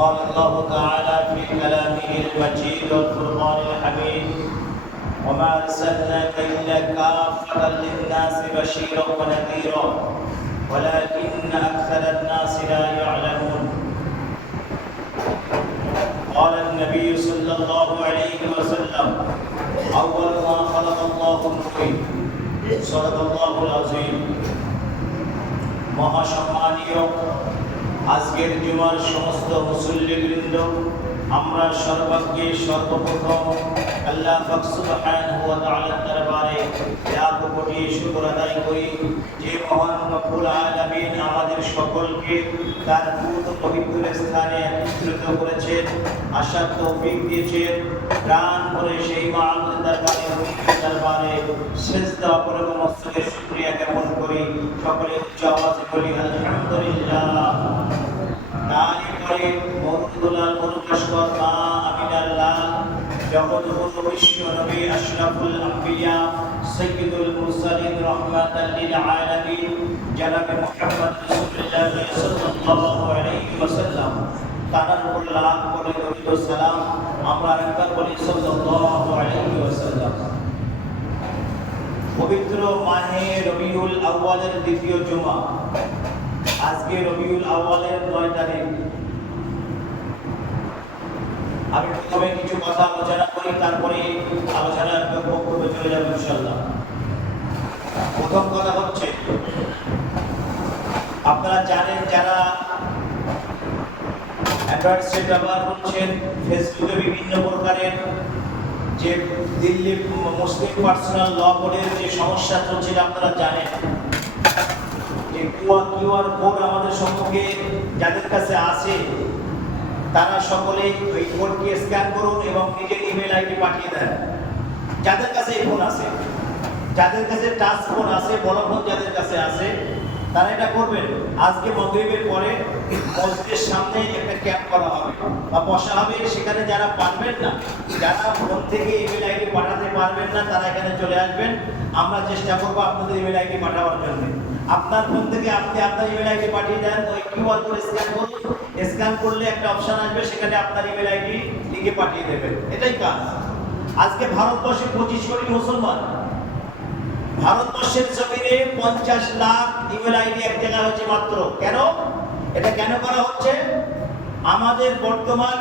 قال الله تعالى في كلامه المجيد والفرقان الحميد وما أرسلناك إلا كافة للناس بشيرا ونذيرا ولكن أكثر الناس لا يعلمون. قال النبي صلى الله عليه وسلم أول ما خلق الله النور صدق الله العظيم. মহাসম্মানীয় আজকের জুমার সমস্ত মুসল্লিবৃন্দ, আমরা সর্বাগ্রে সর্বপ্রথম আল্লাহ পাক সুবহানাহু ওয়া তাআলার দরবারে লাখ কোটি শুকর আদায় করি যে মহান রব্বুল আলামিন আমাদের সকলকে তার পবিত্র স্থানে একত্রিত করেছেন, আসার তৌফিক দিয়েছেন। প্রাণ ভরে সেই মাহবুবের দরবারে সিজদা করে মস্তকে শুকরিয়া জ্ঞাপন করি। সকলে উচ্চ আওয়াজে বলি আলহামদুলিল্লাহ। তারই পরে মরুদুলাল মরুকশকর মা আমিনাল্লাহ জগৎগুরু বিশ্ব নবী আশরাফুল আম্বিয়া সাইয়্যিদুল মুরসালিন রাহমাতাল লিল আলামিন জনাব মুহাম্মদ রাসূলুল্লাহ সাল্লাল্লাহু আলাইহি ওয়াসাল্লাম তার উপর লাখ কোটি দরুদ ও সালাম আমরা একবার বলি সাল্লাল্লাহু আলাইহি ওয়াসাল্লাম। পবিত্র মাহে রবিউল আউয়ালের দ্বিতীয় জুমা, আজকে রবিউল আউয়ালের 9 তারিখ। আমি প্রথমে কিছু কথা আলোচনা করি, তারপরে আলোচনার বক্তব্যে চলে যাব ইনশাআল্লাহ। প্রথম কথা হচ্ছে, আপনারা জানেন যারা অ্যান্ড্রয়েড সেট ব্যবহার করছেন, ফেসবুকে বিভিন্ন প্রকারের যে দিল্লি মুসলিম পার্সোনাল ল বোর্ডের যে সমস্যা চলছিল আপনারা জানেন যে কিউআর কোড আমাদের সম্মুখে যাদের কাছে আছে তারা সকলে ওই কোডকে স্ক্যান করুন এবং নিজের ইমেল আইডি পাঠিয়ে দেন। যাদের কাছে এই ফোন আছে, যাদের কাছে টাচ ফোন আছে, বড় ফোন যাদের কাছে আছে, তারা এটা করবেন। আজকে মাগরিবের পরে মসজিদের সামনে একটা ক্যাম্প করা হবে বা বসা হবে। সেখানে যারা পারবেন না, যারা ফোন থেকে ইমেল আইডি পাঠাতে পারবেন না, তারা এখানে চলে আসবেন। আমরা চেষ্টা করবো আপনাদের ইমেল আইডি পাঠাবার জন্য। আপনার ফোন থেকে আপনি আপনার ইমেল আইডি পাঠিয়ে দেন, ওই কিউআর কোড স্ক্যান করুন। স্ক্যান করলে একটা অপশন আসবে, সেখানে আপনার ইমেল আইডি লিখে পাঠিয়ে দেবেন। এটাই কাজ। আজকে ভারতবর্ষে 25 কোটি মুসলমান, ভারতবর্ষের জমিনে 50 লাখ ইমেল আইডি এক জায়গায় হচ্ছে মাত্র। কেন? এটা কেন করা হচ্ছে? আমাদের বর্তমান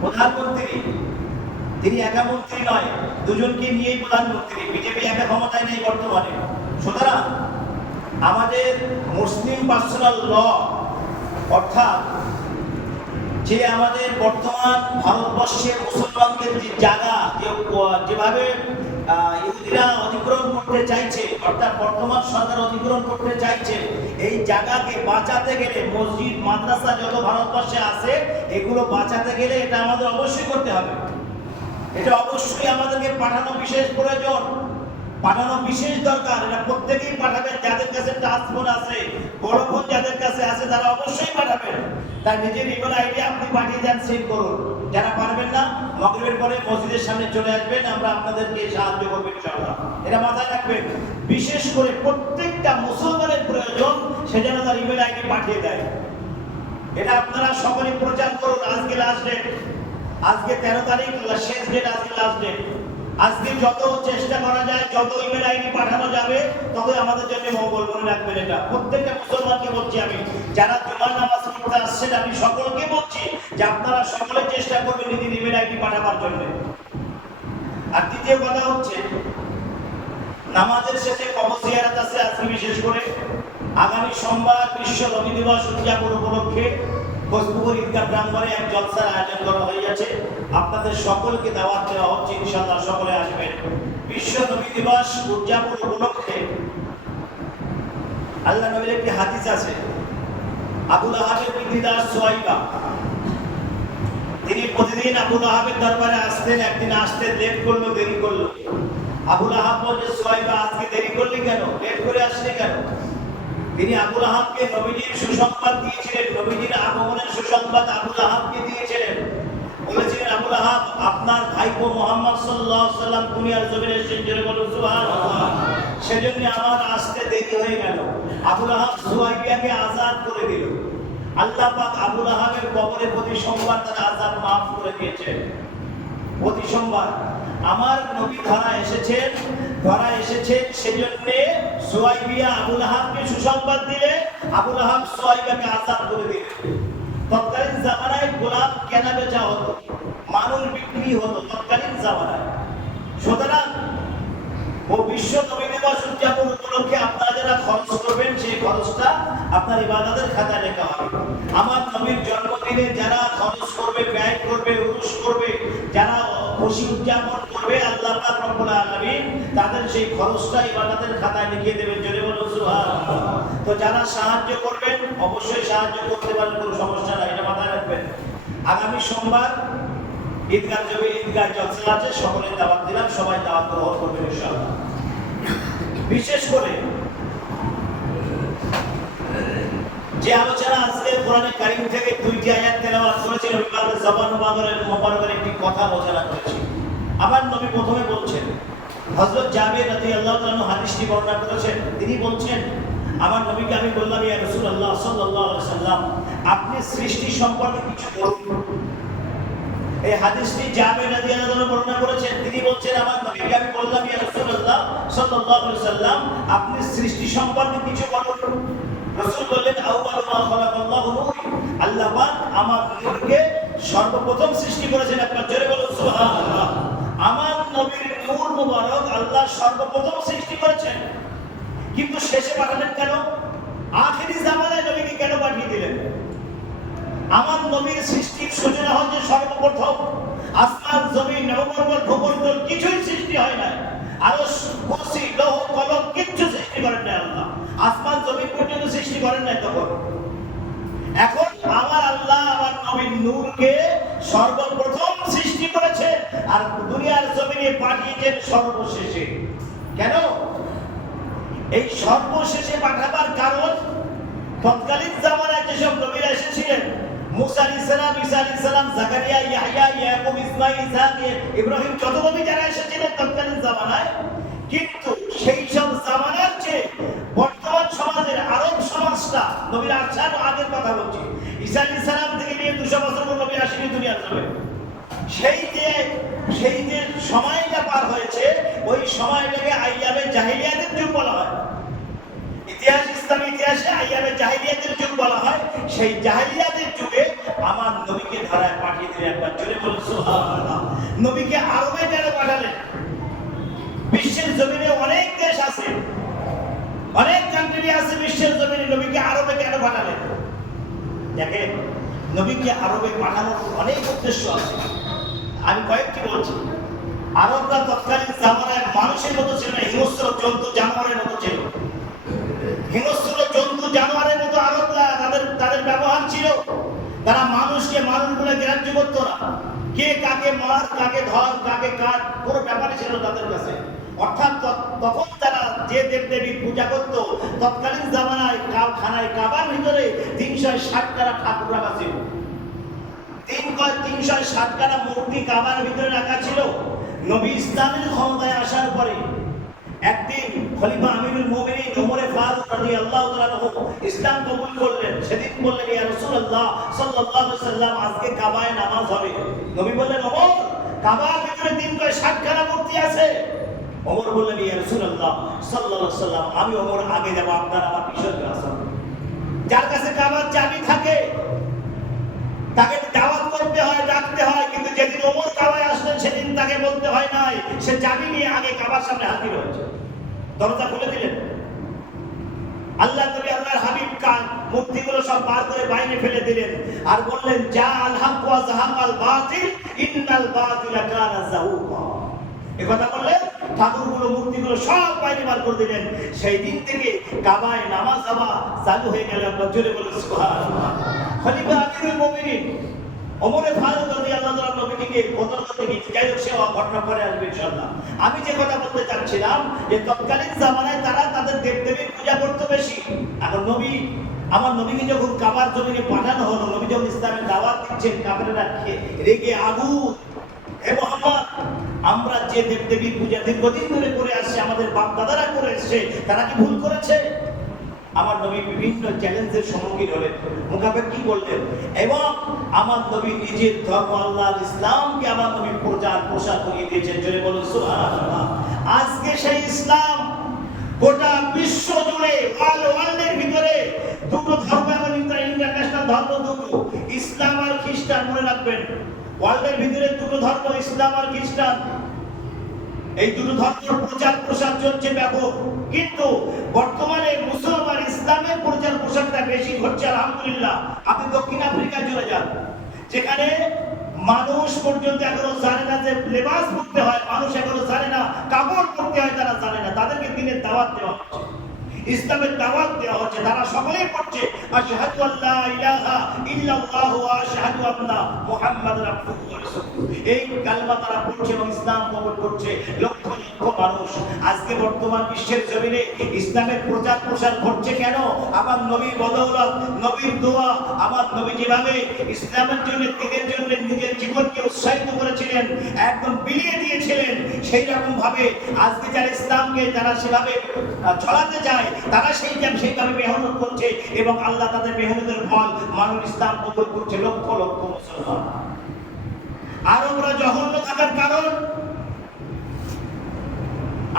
প্রধানমন্ত্রী, তিনি একা মন্ত্রী নয়, দুজনকে নিয়েই প্রধানমন্ত্রী। বিজেপি একা ক্ষমতায় নেই বর্তমানে। সুতরাং আমাদের মুসলিম পার্সোনাল ল, অর্থাৎ যে আমাদের বর্তমান ভারতবর্ষের মুসলমানদের যে জায়গা যেভাবে ইহুদিরা অধিগ্রহণ করতে চাইছে, অর্থাৎ বর্তমান সরকার অধিগ্রহণ করতে চাইছে, এই জায়গাকে বাঁচাতে গেলে মসজিদ মাদ্রাসা যত ভারতবর্ষে আছে এগুলো বাঁচাতে গেলে এটা আমাদের অবশ্যই করতে হবে। এটা অবশ্যই আমাদেরকে পাঠানো বিশেষ প্রয়োজন, পাঠানো বিশেষ দরকার। এটা প্রত্যেকেই পাঠাবেন। যাদের কাছে টাচ ফোন আছে, বড় ফোন যাদের কাছে আছে, তারা অবশ্যই পাঠাবেন। তার নিজের ইমেল আইডি আপনি পাঠিয়ে দেন, সেভ করুন। যারা পারবেন না, মাগরিবের পরে মসজিদের সামনে চলে আসবেন, আমরা আপনাদেরকে সাহায্য করব ইনশাআল্লাহ। এটা মাথায় রাখবেন। বিশেষ করে প্রত্যেকটা মুসলমানের প্রয়োজন সে যেন তার ইমেল আইডি পাঠিয়ে দেয়। এটা আপনারা সকলে প্রচার করুন। আজকে লাস্ট ডেট, আজকে 13 তারিখ শেষ ডেট, আজকে লাস্ট ডেট। আজকে যত চেষ্টা করা যায়, যত ইমেল আইডি পাঠানো যাবে, ততই আমাদের জন্য মঙ্গল। মনে রাখবেন এটা। প্রত্যেকটা মুসলমানকে বলছি আমি, যারা জুমার নামাজ পড়তে আসছেন, আমি সকলকে বলছি যে আপনারা সকলে চেষ্টা করবেন নিজের ইমেল আইডি পাঠাবার জন্য। আর দ্বিতীয় কথা হচ্ছে, নামাজের শেষে কবর জিয়ারত আছে আজকে বিশেষ করে। আগামী সোমবার বিশ্ব নবী দিবস উদযাপন উপলক্ষে কোচপুকুর ঈদগাহ প্রাঙ্গণে এক জলসার আয়োজন করা হয়ে যাচ্ছে। আপনাদের সকলকে দাওয়াত দেওয়া হচ্ছে, ইনশাআল্লাহ সকলে আসবেন। বিশ্ব নবী দিবস উদযাপন উপলক্ষে আল্লাহ নবীর একটি হাদিস আছে। আবু লাহাবের পিতা সুয়াইবা, তিনি প্রতিদিন আবু লাহাবের দরবারে আসতেন। একদিন আসতে লেট করলো, দেরি করলো। আবু লাহাব বলছে, সুয়াইবা আজকে দেরি করলি কেন, লেট করে আসলি কেন? তিনি আবু লাহাবকে নবীজির সুসংবাদ দিয়েছিলেন। নবীজির আগমনের সুসংবাদ আবু লাহাবকে দিয়েছিলেন। বলেছিলেন, আবু লাহাব আপনার ভাইপো মুহাম্মদ সাল্লাল্লাহু আলাইহি ওয়াসাল্লাম দুনিয়ার জমিনে এসেছেন, জোরে বলুন সুবহানাল্লাহ। সেজন্য আমার আসতে দেরি হয়ে গেল। আবু লাহাব সুয়াইবাকে আযাদ করে দিল। আল্লাহ পাক আবু লাহাবের কবরে প্রতি সোমবার তার আযাব মাফ করে দিয়েছেন। প্রতি সোমবার আমার নবী ধরা এসেছেন সেজন্য সুয়াইবিয়া আবু লাহাবকে সুসংবাদ দিলে আবু লাহাব সুয়াইবাকে আযাব করে দিলেন। তৎকালীন জামানায় গোলাম কেনা বেচা হতো, মানুষ বিক্রি হতো তৎকালীন জামানায়। সুতরাং ও বিশ্ব নবী দিবস উদযাপন উপলক্ষে আপনারা যারা খরচ করবেন সেই খরচটা আপনার ইবাদতের খাতায় লেখা হবে। আমার নবীর জন্মদিনে যারা খরচ করবে, ব্যয় করবে, উরুস করবে, যারা খুশি উদযাপন করবে আল্লাহ পাক রব্বুল আলামিন তাদের সেই খরচটা ইবাদতের খাতায় লিখে দেবেন। জোরে বলুন সুবহানাল্লাহ। তো যারা সাহায্য করবেন অবশ্যই সাহায্য করতে পারেন, কোনো সমস্যা নাই, এটা মাথায় রাখবেন। আগামী সোমবার ঈদগাহ জলসা আছে, সকলে দাওয়াত দিলাম, সবাই দাওয়াত গ্রহণ করবেন ইনশাআল্লাহ। বিশেষ করে যে আলোচনা আজকে কোরআনে কারীম থেকে দুইটি আয়াত তেলাওয়াত করেছি, নবী পাকের জবান মোবারকের একটি কথা আলোচনা করেছি। আমার নবী প্রথমে বলছেন, হযরত জাবের রাদিয়াল্লাহু তাআলা হাদিসটি বর্ণনা করেছেন, তিনি বলছেন আমার নবীকে আমি বললাম, ইয়া রাসূলুল্লাহ সাল্লাল্লাহু আলাইহি সাল্লাম, আপনি সৃষ্টি সম্পর্কে কিছু বলুন। এই হাদিসটি জাবের রাদিয়াল্লাহু তাআলা বর্ণনা করেছেন, তিনি বলছেন আমার নবীকে আমি বললাম, ইয়া রাসূলুল্লাহ সাল্লাল্লাহু আলাইহি সাল্লাম, আপনি সৃষ্টি সম্পর্কে কিছু বলুন। রাসূল বললেন, আউয়ালু মা খালাকাল্লাহু নূর, আল্লাহ পাক আমার নূরকে সর্বপ্রথম সৃষ্টি করেছেন। একবার জোরে বলুন সুবহানাল্লাহ। আমার নবীর নূর মুবারক আল্লাহ সর্বপ্রথম সৃষ্টি করেছেন, কিন্তু শেষে পাঠালেন কেন? আখিরি জামানায় নবীকে কেন পাঠিয়ে দিলেন? আমার নবীর সৃষ্টির সূচনা হচ্ছে সর্বপ্রথম আসমান জমিন নবমণ্ডল ভূমণ্ডল কিছুই সৃষ্টি হয় না। আরো কুরসি লৌহ কলম কিচ্ছু সৃষ্টি করেন না আল্লাহ, আসমান জমিন পর্যন্ত সৃষ্টি করেন না তখন। এখন আমার আল্লাহ আমার নবীর নূরকে সর্বপ্রথম সৃষ্টি করেছে আর দুনিয়ার জমিনে পাঠিয়েছেন সর্বশেষে। কেন এই সর্বশেষে পাঠাবার কারণ? তৎকালীন জামানায় যেসব নবীরা এসেছিলেন, মুসা আলাইহিস সালাম, ঈসা আলাইহিস সালাম, জাকারিয়া, ইয়াহইয়া, ইয়াকুব, ইসমাঈল, ইসহাক, ইব্রাহিম, যত নবী যারা এসেছিলেন তৎকালীন জামানায়, কিন্তু সেই সব জামানার চেয়ে বর্তমান সমাজের আরব সমাজটা, নবীর আসার আগের কথা বলছি, ঈসা আলাইহিস সালাম থেকে নিয়ে 200 বছর পর নবী আসেনি দুনিয়ার জমিনে। সেই যে সময়টা পার হয়েছে, ওই সময়টাকে আইয়ামে জাহিলিয়াতের যুগ বলা হয়। ইতিহাস, ইসলামী ইতিহাসে আইয়ামে জাহিলিয়াতের যুগ বলা হয়। সেই জাহিলিয়াতের যুগে আমার নবীকে ধারায় পাঠিয়ে দিলেন। একবার জোরে বলুন সুবহানাল্লাহ। নবীকে আরবে কেন পাঠালেন? বিশ্বের জমিনে অনেক দেশ আছে, অনেক কান্ট্রি আছে বিশ্বের জমিনে, নবীকে আরবে কেন পাঠালেন? দেখেন, নবীকে আরবে পাঠানোর অনেক উদ্দেশ্য আছে, আমি কয়েকটি বলছি। আরবরা তৎকালীন জামানায় মানুষের মতো ছিল না, হিংস্র জন্তু জানোয়ারের মতো ছিল। হিংস্র জন্তু জানোয়ারের মতো আরবরা তাদের ব্যবহার ছিল। তারা মানুষকে মানুষ বলে গ্রাহ্য করতো না। কে কাকে মার, কাকে ধর, কাকে কাট, কোনো ব্যাপারই ছিল তাদের কাছে। অর্থাৎ তখন তারা যে দেবদেবীর পূজা করত, তৎকালীন জামানায় খানায় কাবার ভিতরে 360 কারা ঠাকুর রাখা ছিল। 360 কারা মূর্তি কাবার ভিতরে রাখা ছিল। নবী ইসলামের ক্ষমতায় আসার পরে একদিন খলিফা আমিরুল মুমিনিন ওমর ফারুক রাদিয়াল্লাহু তাআলা ইসলাম কবুল করলেন। সেদিন বললেন, ইয়া রাসূলুল্লাহ সাল্লাল্লাহু আলাইহি ওয়াসাল্লাম, আজকে কাবায় নামাজ হবে। নবী বললেন, ওমর, কাবার ভিতরে 360 খানা মূর্তি আছে। ওমর বললেন, ইয়া রাসূলুল্লাহ সাল্লাল্লাহু আলাইহি ওয়াসাল্লাম, আমি ওমর আগে যাব, আপনারা আমার পিছনে আসুন। যার কাছে কাবার চাবি থাকে তাকে দাওয়াত করতে হয়, ডাকতে হয়, কিন্তু যেদিন ওমর কাবায় আসলেন সেদিন তাকে বলতে হয় নাই, সে চাবি নিয়ে আগে কাবার সামনে হাজির হয়েছে, দরজা খুলে দিলেন। আল্লাহ নবী আল্লাহর হাবিব মূর্তিগুলো সব বার করে বাইরে ফেলে দিলেন আর বললেন, যা আল হক ওয়া যাহাকাল বাতিল ইন্নাল বাতিলা কানা যাহুকা। এই কথা বললেন, ঠাকুরগুলো মূর্তিগুলো সব বাইরে বার করে দিলেন। সেই দিন থেকে কাবায় নামাজ আবা চালু হয়ে গেল। আমরা জোরে বলুন সুবহানাল্লাহ। খলিফা আমিরুল মুমিনিন ওমর ফারুক রাদিয়াল্লাহু তাআলা নবীকে কতল করতে গিয়েছে। যাই হোক, সে ঘটনা পরে আসবে ইনশাআল্লাহ। আমি যে কথা বলতে চাচ্ছিলাম, যে তৎকালীন জামানায় তারা তাদের দেবদেবীর পূজা করতে বেশি। এখন নবী, আমার নবীকে যখন কাবার জমিনে পাঠানো হলো, নবী যখন ইসলামের দাওয়াত দিচ্ছেন, কাফেররা রেগে আগুন, হে মুহাম্মদ, আমরা যে দেবদেবীর পূজা দীর্ঘদিন ধরে করে আসছে, আমাদের বাপ দাদারা করে এসেছে, তারা কি ভুল করেছে? আমার নবী বিভিন্ন চ্যালেঞ্জের সম্মুখীন হলেন, মোকাবেলা করলেন, এবং আমার নবী নিজের ধর্ম আল্লাহ ইসলামকে আমার নবী প্রসার করিয়ে দিয়েছেন। জোরে বলুন সুবহানাল্লাহ। আজকে সেই ইসলাম গোটা বিশ্ব জুড়ে ওয়ার্ল্ডের ভিতরে দুটো ধর্ম এবং ইন্টারন্যাশনাল ধর্ম দুটো, ইসলাম আর খ্রিস্টান। মনে রাখবেন, ওয়ার্ল্ডের ভিতরে দুটো ধর্ম, ইসলাম আর খ্রিস্টান। এই দুটো ধর্মের প্রসার চলছে ব্যাপক, কিন্তু বর্তমানে মুসলমান ইসলামের প্রসারটা বেশি ঘটছে আলহামদুলিল্লাহ। আপনি দক্ষিণ আফ্রিকায় চলে যান, যেখানে মানুষ পর্যন্ত এখনো জানে না যে লেবাস পরতে হয়, মানুষ এখনো জানে না কাপড় পরতে হয়, তারা জানে না। তাদেরকে দিনের দাওয়াত দেওয়া হচ্ছে, ইসলামের দাওয়াত দেওয়া হচ্ছে, তারা সকলেই পড়ছে আশহাদু আল্লা ইলাহা ইল্লাল্লাহু ওয়া আশহাদু আন্না মুহাম্মাদুর রাসূলুল্লাহ। এই কালমা তারা পড়ছে এবং ইসলাম কবুল করছে লক্ষ লক্ষ মানুষ। আজকে বর্তমান বিশ্বের জমিনে ইসলামের প্রসার ঘটছে কেন? আমার নবীর বদৌলত, নবীর দোয়া। আমার নবী যেভাবে ইসলামের জন্য, দিনের জন্য নিজের জীবনকে উৎসাহিত করেছিলেন, একদম বিলিয়ে দিয়েছিলেন, সেই রকম ভাবে আজকে যারা ইসলামকে যারা সেভাবে ছড়াতে চায়, তারা সেইভাবে মেহনত করছে এবং আল্লাহ তাদের মেহনতের ফল মানুষ ইসলাম কবুল করছে লক্ষ লক্ষ মুসলমান। আরবরা জঘন্য থাকার কারণ,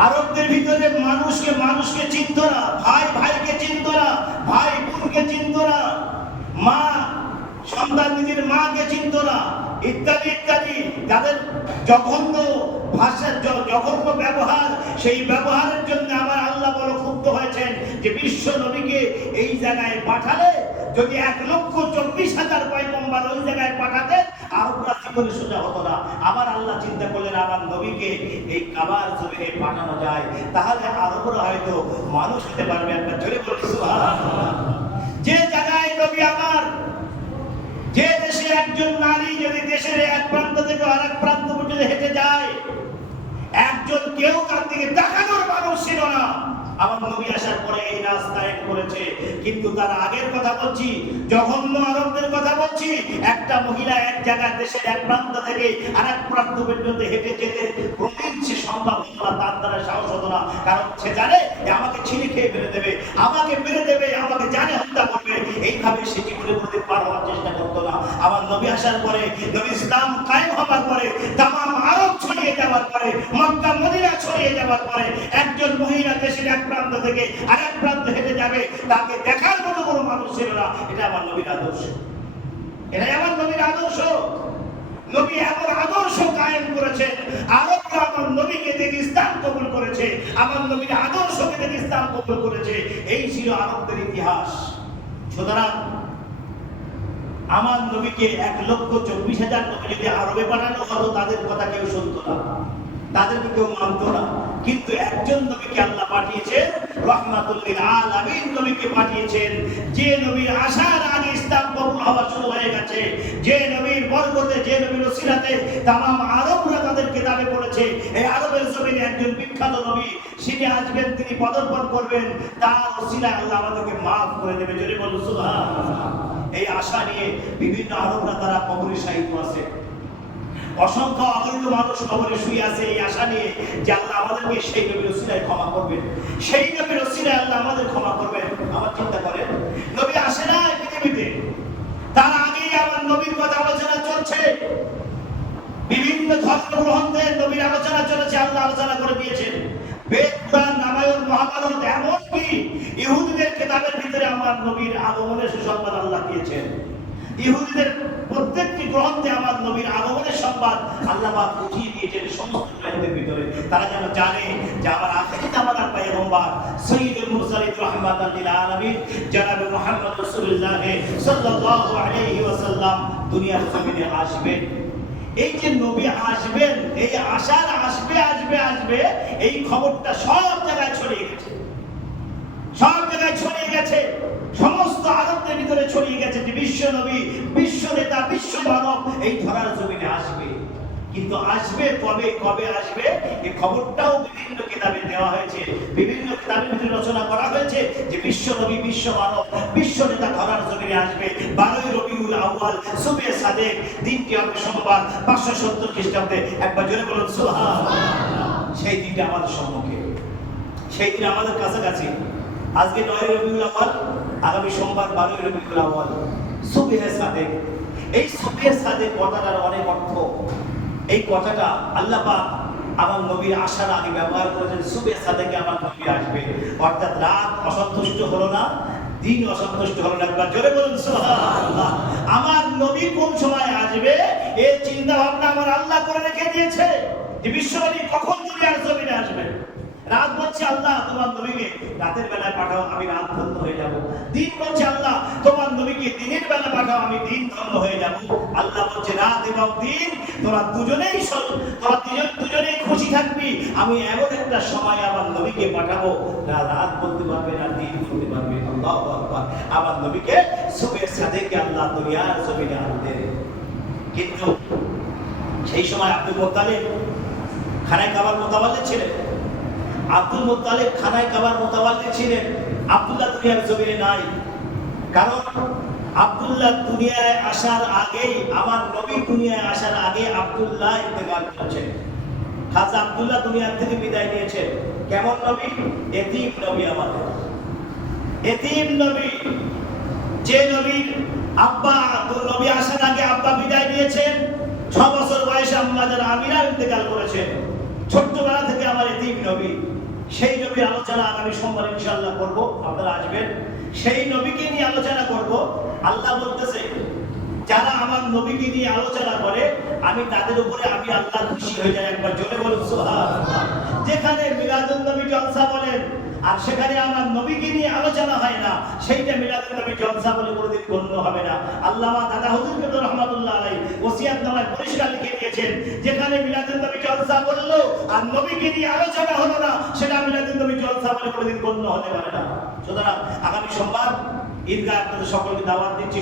আরবদের ভিতরে মানুষকে চিনত না, ভাইকে চিনত না, ভাই বোনকে চিনত না, মা সন্তান নিজের মাকে চিনত না, ইত্যাদি ইত্যাদি। যাদের জঘন্য ভাষা, জঘন্য ব্যবহার, সেই ব্যবহারের জন্য আমার আল্লাহ বড় ক্ষুব্ধ হয়েছেন যে বিশ্ব নবীকে এই জায়গায় পাঠালে, যদি 1,24,000 পয়গম্বর ওই জায়গায় পাঠাতে, আরবরা জীবনে সোজা হতো না। আবার আল্লাহ চিন্তা করলেন আমার নবীকে এই কাবার জমিনে পাঠানো যায়, তাহলে আরবরা হয়তো মানুষ হতে পারবে। একটা জোরে বলি সুবহানাল্লাহ। যে জায়গায় নবী আমার, যে দেশে একজন নারী যদি দেশের এক প্রান্ত থেকে আরেক প্রান্ত পর্যন্ত হেঁটে যায়, একজন কেউ তার দিকে তাকানোর মানুষ ছিল না। আমার নবী আসার পরে এই রাস্তায় করেছে, কিন্তু তার আগের কথা বলছি, জঘন্য আরবদের কথা বলছি। একটা মহিলা এক জায়গায় দেশের এক প্রান্ত থেকে আরেক প্রান্ত পর্যন্ত হেঁটে যেতে কোনদিন সে সম্ভব হতো না, তার দ্বারা সাহস হতো না। কারণ সে জানে যে আমাকে ছিঁড়ে খেয়ে মেরে দেবে, আমাকে মেরে দেবে, আমাকে জানে হত্যা করবে। এইভাবে সে জীবনে কোনদিন পার হওয়ার চেষ্টা করতো না। আমার নবী আসার পরে, নবী ইসলাম কায়েম হওয়ার পরে, তামাম আরব ছড়িয়ে যাওয়ার পরে, মক্কা মদিনা ছড়িয়ে যাওয়ার পরে, একজন মহিলা দেশের এক প্রান্ত থেকে আরেক প্রান্ত হেঁটে যাবে, তাকে দেখার মতো কোনো মানুষ ছিল না। এটা আমার নবীর আদর্শ, এটাই আমার নবীর আদর্শ। নবী এমন আদর্শ কায়েম করেছেন, আরবরা আমার নবীকে দেখে ইসলাম কবুল করেছে, আমার নবীর আদর্শকে দেখে ইসলাম কবুল করেছে। এই ছিল আরবদের ইতিহাস। সুতরাং আমার নবীকে 1,24,000 লোক যদি আরবে পাঠানো হতো, তাদের কথা কেউ শুনতো না, তাদেরকে কেউ মানতো না। কিন্তু একজন নবীকে আল্লাহ পাঠিয়েছেন, রাহমাতুল লিল আলামিন নবীকে পাঠিয়েছেন, যে নবীর আসার আগে ইসলাম কবুল হওয়া শুরু হয়ে গেছে, যে নবীর বরকতে, যে নবীর ওসিলাতে তামাম আরবরা তাদের কিতাবে পড়েছে। এই আরবের জমিনে একজন বিখ্যাত নবী, তিনি আসবেন, তিনি পদার্পণ করবেন, তার ওসিলায় আল্লাহ আমাদেরকে মাফ করে দেবে। যদি বলুন সুবহানাল্লাহ। এই আশা নিয়ে বিভিন্ন আরবরা তারা কবরে শায়িত আছে, অসংখ্য অগণিত মানুষ কবরে শুয়ে আছে এই আশা নিয়ে যে আল্লাহ আমাদেরকে সেই নবীর ওসিলায় ক্ষমা করবেন, সেই নবীর ওসিলায় আল্লাহ আমাদের ক্ষমা করবেন। আমার চিন্তা করেন, নবী আসে না পৃথিবীতে, তার আগেই আমার নবীর কথা আলোচনা চলছে, বিভিন্ন ধর্মগ্রন্থে নবীর আলোচনা চলেছে, আল্লাহ আলোচনা করে দিয়েছেন। বেদ, কুরআন, রামায়ণ, মহাভারত, এমনকি ইহুদিদের কিতাবের ভিতরে আমার নবীর আগমনের সুসংবাদ আল্লাহ দিয়েছেন। ইহুদিদের প্রত্যেকটি গ্রন্থে আমার নবীর আগমনের সংবাদ আল্লাহ পাক বুঝিয়ে দিয়েছেন সমস্ত গ্রন্থের ভিতরে। তারা যেন জানে যে আমার আখিরি জামানার পয়গম্বর সাইয়্যিদুল মুরসালিন রাহমাতাল লিল আলামিন জনাব মুহাম্মদ রাসূলুল্লাহ সাল্লাল্লাহু আলাইহি ওয়াসাল্লাম দুনিয়ার জমিনে আসবেন। এই যে নবী আসবেন, এই আশার আসবে আসবে আসবে, এই খবরটা সব জায়গায় ছড়িয়ে গেছে, সব জায়গায় ছড়িয়ে গেছে, সমস্ত আরবদের ভিতরে ছড়িয়ে গেছে যে বিশ্ব নবী, বিশ্ব নেতা, বিশ্ব মানব এই ধরার জমিনে আসবে। কিন্তু আসবে কবে, কবে আসবে, এই খবরটাও বিভিন্ন কিতাবে দেওয়া হয়েছে, বিভিন্ন কিতাবের ভিতরে রচনা করা হয়েছে যে বিশ্ব নবী, বিশ্ব মানব, বিশ্ব নেতা ধরার জমিনে আসবে 12ই রবিউল আউয়াল সুবে সাদেক, দিনটি হবে সোমবার, 570 খ্রিস্টাব্দে। একবার জোরে বলুন সুবহানাল্লাহ। সেই দিনটা আমাদের সম্মুখে, সেই দিন আমাদের কাছাকাছি। আজকে 9 রবিউল আউয়াল, আগামী সোমবার 12 রবিউল আউয়াল, সুবহে সাদেক। এই সুবহে সাদেক কথাটার অনেক অর্থ। এই কথাটা আল্লাহ পাক আমার নবীর আসার আগে ব্যবহার করেছেন। সুবহে সাদেকে আমার নবী আসবে, অর্থাৎ রাত অসন্তুষ্ট হলো না, দিন অসন্তুষ্ট হলো না। একবার জোরে বলুন সুবহানাল্লাহ। আমার নবী কোন সময় আসবে এই চিন্তা ভাবনা আমার আল্লাহ করে রেখে দিয়েছে যে বিশ্বনবী কখন দুনিয়ার জমিনে আসবে। রাত বলছে আল্লাহ তোমার নবীকে রাতের বেলায় পাঠাও, আমি রাত ধন্য হয়ে যাব। দিন বলছে আল্লাহ তোমার নবীকে দিনের বেলা পাঠাও, আমি দিন ধন্য হয়ে যাব। আল্লাহ বলছে রাত এবং দিন তোরা দুজনেই খুশি থাকবি। আমি এমন একটা সময় আমার নবীকে পাঠাবো, না রাত বলতে পারবে না দিন বলতে পারবে। আল্লাহু আকবার। আমার নবীকে সুবহে সাদেকে আল্লাহ দুনিয়ার জমিনে আনলেন। কিন্তু সেই সময় আব্দুল মুত্তালিব খানায় কাবার মোতাওয়াল্লি ছিলেন। আব্দুল মুত্তালিব খানায় কাবার মোতাওয়াল্লি ছিলেন। আব্দুল্লাহ দুনিয়ার জমিনে নাই। কারণ আব্দুল্লাহ দুনিয়ায় আসার আগেই, আমার নবী দুনিয়ায় আসার আগে আব্দুল্লাহ ইন্তেকাল করেছেন। খাজা আব্দুল্লাহ দুনিয়ার থেকে বিদায় নিয়েছেন। কেমন নবী? এতিম নবী। আমাদের এতিম নবী, যে নবীর আব্বা নবী আসার আগে আব্বা বিদায় নিয়েছেন। 6 বছর বয়সে আম্মা যারা আমিনা ইন্তেকাল করেছেন। ছোট্টবেলা থেকে আমার এতিম নবী। সেই নবীর আলোচনা আগামী সোমবার ইনশাআল্লাহ করব, আপনারা আসবেন। সেই নবীকে নিয়ে আলোচনা করব। আল্লাহ বলতেছে যারা আমার নবীকে নিয়ে আলোচনা করে আমি তাদের উপরে আমি আল্লাহ খুশি হয়ে যাই। একবার জোরে বলুন সুবহানাল্লাহ। যেখানে মিলাদুন নবী জলসা বলেন আর সেখানে আমার নবীকে নিয়ে আলোচনা হয় না, সেইটা মিলাদুন নবী জলসা বলে কোনোদিন গণ্য হবে না। আল্লামা দাদা হুজুর কেবল রহমাতুল্লাহ আলাইহি ওসিয়াত নামায় পরিষ্কার লিখে দিয়েছেন, যেখানে মিলাদুন নবী জলসা বললো আর নবীকে নিয়ে আলোচনা হলো না, সেটা মিলাদুন নবী জলসা বলে কোনোদিন গণ্য হতে পারে না। সুতরাং আগামী সোমবার ঈদগাহ আপনাদের সকলকে দাওয়াত দিচ্ছি।